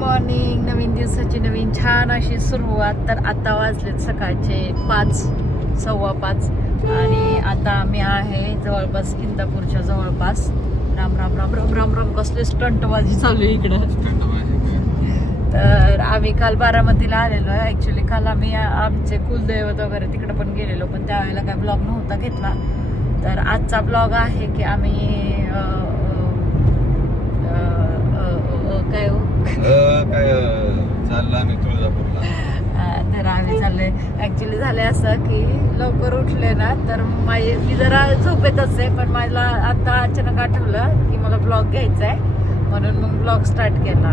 Morning नवीन दिवसाची नवीन छान अशी सुरुवात. तर आता वाजलेत सकाळचे पाच सव्वा पाच. आणि आता आम्ही आहे जवळपास इंदापूरच्या जवळपास. राम राम राम राम राम राम. कसले स्टंटबाजी चालू आहे इकडं. तर आम्ही काल बारामतीला आलेलो आहे. ऍक्च्युली काल आम्ही आमचे कुलदैवत वगैरे तिकडे पण गेलेलो पण त्यावेळेला काय ब्लॉग नव्हता घेतला. तर आजचा ब्लॉग आहे की आम्ही काय हो? काय चाललं आम्ही तुळजापूरला. तर आम्ही चाललोय. ऍक्च्युली झालंय असं की लवकर उठले ना तर माझे मी जरा झोपेतच आहे पण मला आता अचानक आठवलं की मला ब्लॉग घ्यायचा आहे म्हणून मग ब्लॉग स्टार्ट केला.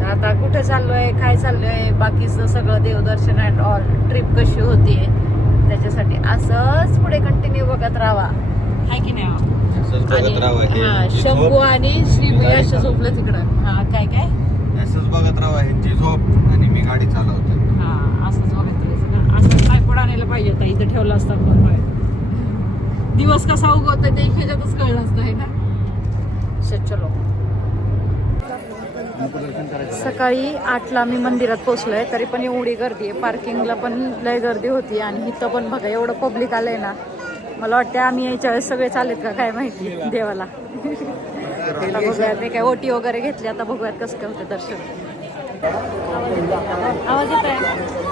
तर आता कुठे चाललोय काय चाललोय बाकीचं सगळं देवदर्शन अँड ऑल ट्रिप कशी होतीये त्याच्यासाठी असंच पुढे कंटिन्यू बघत राहा. हाय की नाही हा, शंभू आणि श्री अशा झोपलं तिकडं. हा काय काय? असंच बघत राहावं ह्यांची झोप आणि मी गाडी चालवतो हा असंच बघत राहायचं. असंच आणायला पाहिजे होता इथं ठेवला असता फोन दिवस कसा उगवतोय ते ह्याच्यातच कळलं असतं आहे ना? चलो सकाळी आठला मी मंदिरात पोहोचलोय तरी पण एवढी गर्दी आहे. पार्किंगला पण लय गर्दी होती आणि इथं पण बघा एवढं पब्लिक आलंय ना. मला वाटतं आम्ही याच्या वेळेस सगळे चालेत का काय माहिती देवाला. आता बघूयात नाही काय ओटी वगैरे घेतली आता बघूयात कसं काय होतं दर्शन. आवाज येत आहे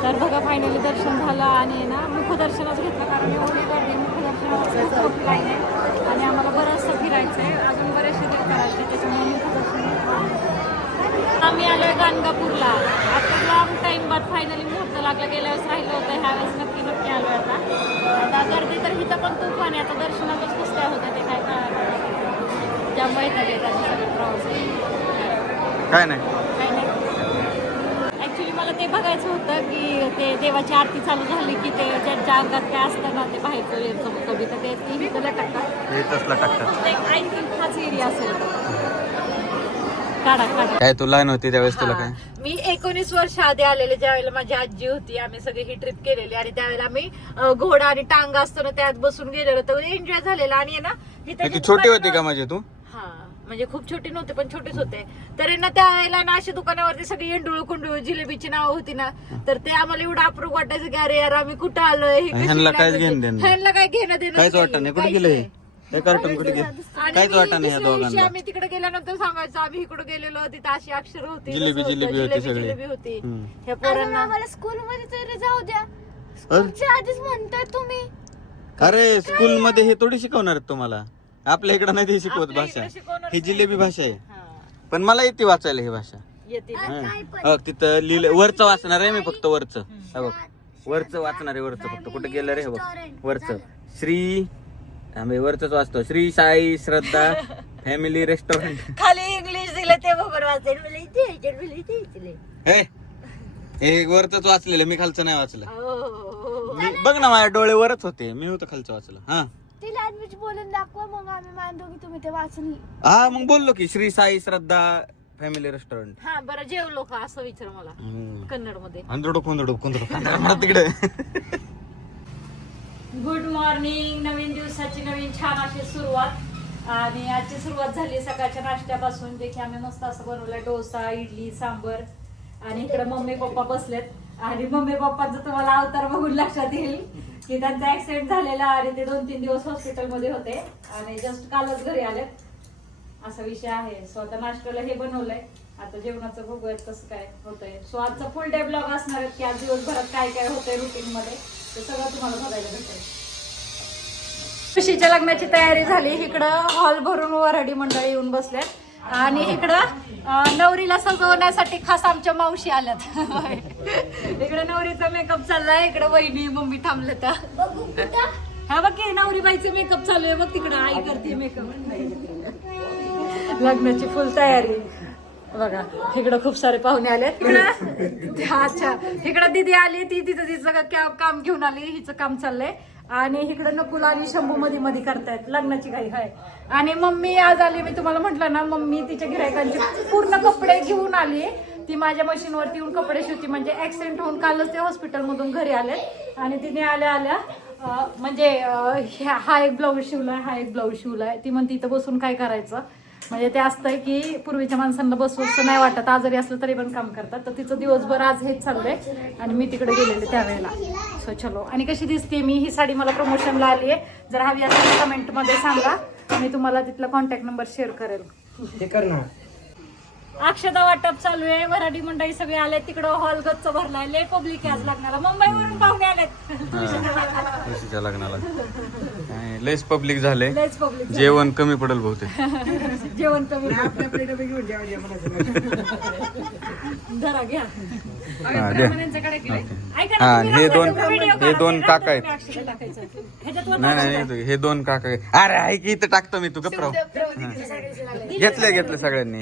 तर बघा फायनली दर्शन झालं आणि ना मुखदर्शनच घेतलं का एवढी गर्दी मुखदर्शनाचं खूप मोठी लाईन आहे आणि आम्हाला बरंचसं फिरायचं आहे अजून बरेचसे देव करायचे त्याच्यामुळे मुखदर्शन घेतलं. आम्ही आलोय गाणगापूरला आता बाद फायनली मुहूर्त लागला गेल्या वेळेस राहिलं होतं ह्या वेळेस नक्की नक्की आलोय आता. आता गर्दी तर इथं पण तुफान आहे आता दर्शनातच कसं काय होतं ते काय कळणार ज्या माहिती येतात सगळे प्रवास. काय नाही. नाही. मला ते बघायचं होतं की ते देवाची आरती चालू झाली की ते ज्यांच्या अंगात काय असतं ना ते बाहेरचं येतं कविता ते हिथं टाकतात हे तसला टाकतात. ते आय थिंक हाच एरिया असेल. काढा काढा काय तू लहान होती त्यावेळेस तुला काय हा. मी एकोणीस वर्ष आधी आलेले ज्यावेळेला माझी आजी होती आम्ही सगळी ही ट्रिप केलेली आणि त्यावेळेला आम्ही अ, घोडा आणि टांगा असतो ना त्यात बसून गेलेलो तर एन्जॉय झालेला आणि आहे ना इथं किती जे छोटी होती का माझी तू हा म्हणजे खूप छोटी नव्हते पण छोटेच होते तर आहे ना त्यावेळेला ना अशी दुकानावरती सगळी एंडुळ कुंडुळ जिलेबीची नावं होती ना तर ते आम्हाला एवढं अप्रूप वाटायचं की अरे यार आम्ही कुठं आलोय ही कशी ह्यांना काहीच language आहे? घेणं देणं नाही. ह्यांना काय घेणं देणं काहीच नाहीये. वाटत नाही कुठे काहीच गेले नाही. हे कार्टून कुठे काहीच मी वाटत नाही दिवशी दोघांना. आम्ही तिकडे गेल्यानंतर सांगायचं आम्ही इकडे गेलेलो तिथं अशी अक्षर होती जिलेबी- जिलेबी होती सगळी. जिलेबी होती. हम्म. ह्या पोरांना आम्हाला स्कूल मध्ये तरी जाऊ द्या. अरे स्कूलच्या आधीच म्हणताय तुम्ही. अरे स्कूल मध्ये हे थोडी शिकवणार तुम्हाला. आपल्या इकडे नाही ते शिकवत भाषा. ही. जिलेबी भाषा आहे. हा, पण मला येते वाचायला ही भाषा. हं. हो, तिथं लिहिलं वरचं वाचणार आहे मी फक्त वरचं. हे बघ. वरचं वाचणार आहे वरचं. फक्त कुठे गेलं रे हे बघ. वरचं. श्री आम्ही वरच वाचतो. श्री साई श्रद्धा फॅमिली रेस्टॉरंट खाली इंग्लिश दिलं ते बरोबर वाचेल. मला इथे यायचे, मला इथे यायचे. हे हे वरच वाचलेलं मी खालचं नाही वाचलं. हो. मी बघ ना माझ्या डोळे वरच होते. मी होतं खालचं वाचलं. हा. ती लँग्वेज बोलून दाखवा मग आम्ही मानतो की तुम्ही ते वाचून हा मग बोललो की श्री साई श्रद्धा फॅमिली रेस्टॉरंट हा बरं जेवलो का? असं विचार मला. कन्नडमध्ये अंधडो कोंदडो कोंदडो मला तिकडे. गुड मॉर्निंग नवीन दिवसाची नवीन छान अशी सुरुवात. आणि आजची सुरुवात झाली सकाळच्या नाश्त्यापासून. जे की आम्ही मस्त असं बनवलं डोसा इडली सांबर. आणि इकडे मम्मी पप्पा बसलेत. आणि मम्मी पप्पाचं तुम्हाला अवतार बघून लक्षात येईल की त्यांचा ऍक्सिडेंट झालेला आणि ते दोन तीन दिवस हॉस्पिटलमध्ये होते. आणि जस्ट कालच घरी आलेत. असा विषय आहे. स्वतः नाश्त्याला हे बनवलंय. आता जेवणाचं बघूयात कसं काय होतंय. सो आजचा फुल डे ब्लॉग असणार आहे की आज दिवसभरात काय काय होतंय रुटीन मध्ये ते सगळं तुम्हाला बघायला भेटेल. खुशीच्या लग्नाची तयारी झाली. इकडं हॉल भरून वराडी मंडळी येऊन बसले आणि इकडं नवरीला सजवण्यासाठी खास आमच्या मावशी आल्यात. इकडे नवरीचा मेकअप चाललाय इकडे वहिनी मम्मी थांबले तर हा बघ की नवरी बाईचे मेकअप चालू आहे. बघ तिकडं आई करते मेकअप लग्नाची फुल तयारी. बघा इकडं खूप सारे पाहुणे आले इकडं अच्छा इकडं दीदी आली ती तिथं तिचं काम घेऊन आली हिचं काम चाललंय. आणि इकडं नकुल आणि शंभू मध्ये मध्ये करतायत लग्नाची काही हाय. आणि मम्मी आज आली मी तुम्हाला म्हटलं ना मम्मी तिच्या गिरायकांचे पूर्ण कपडे घेऊन आली. ती माझ्या मशीनवरती येऊन कपडे शिवती म्हणजे ऍक्सिडेंट होऊन कालच ते हॉस्पिटलमधून घरी आले आणि तिने आल्या आल्या म्हणजे हा एक ब्लाऊज शिवलाय हा एक ब्लाऊज शिवलाय. ती म्हणते इथं बसून काय करायचं? म्हणजे ते असतंय की पूर्वीच्या माणसांना बसवून नाही वाटत. आजारी असलं तरी पण काम करतात. तर तिचं दिवसभर आज हेच चाललंय. आणि मी तिकडे गेलेले त्यावेळेला. सो चलो. आणि कशी दिसते मी? ही साडी मला प्रमोशनला आली आहे जर हवी असेल कमेंटमध्ये सांगा. मी तुम्हाला तिथला कॉन्टॅक्ट नंबर शेअर करेल. हे कर ना. अक्षदा वाटप चालू आहे. वराडी मंडळी सगळे आले तिकडं हॉल गच्च भरलाय. लय पब्लिक आज लागणार मुंबईवरून पाहुणे आलेत. तुळशीच्या लग्नाला. काय, लयच पब्लिक झाले लयच पब्लिक जेवण कमी पडेल बहुतेक. जेवण कमी. म्हणायचं. धरा घ्या. हा, द्या. ऐका ना, हा, तुम्ही हे राहता दोन- video हे काढा. दोन काका आहेत. तुम्ही अक्षदा टाकायचं. ह्याच्यात वर नाही नाही नाही, हे दोन काका अरे आहे की इथं टाकतो मी तू गप्राव घेतले घेतले सगळ्यांनी.